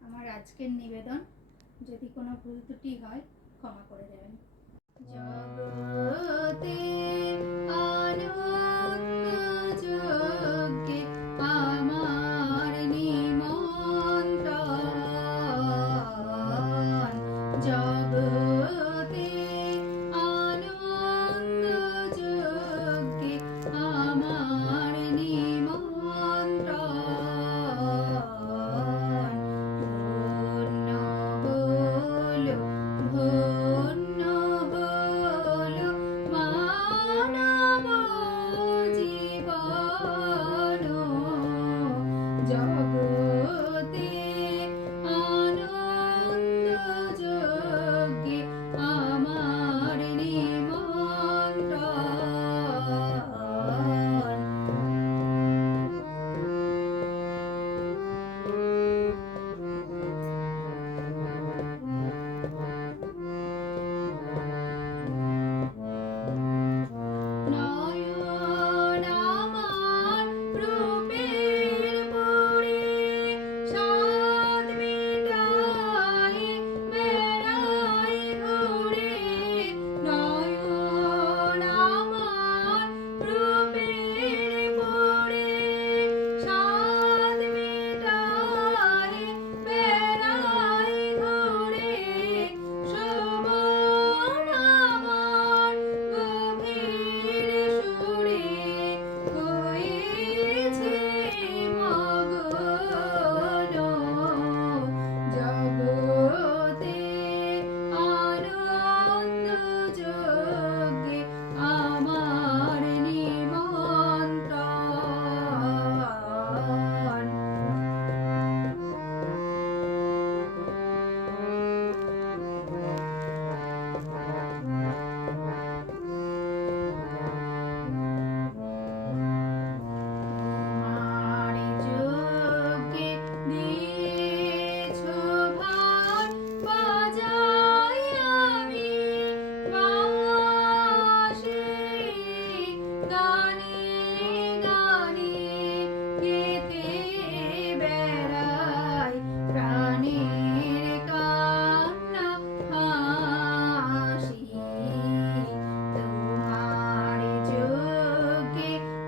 আমার আজকের নিবেদন যদি কোনো ভুল ত্রুটি হয় ক্ষমা করে দেবেন। জগতে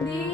need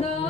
너.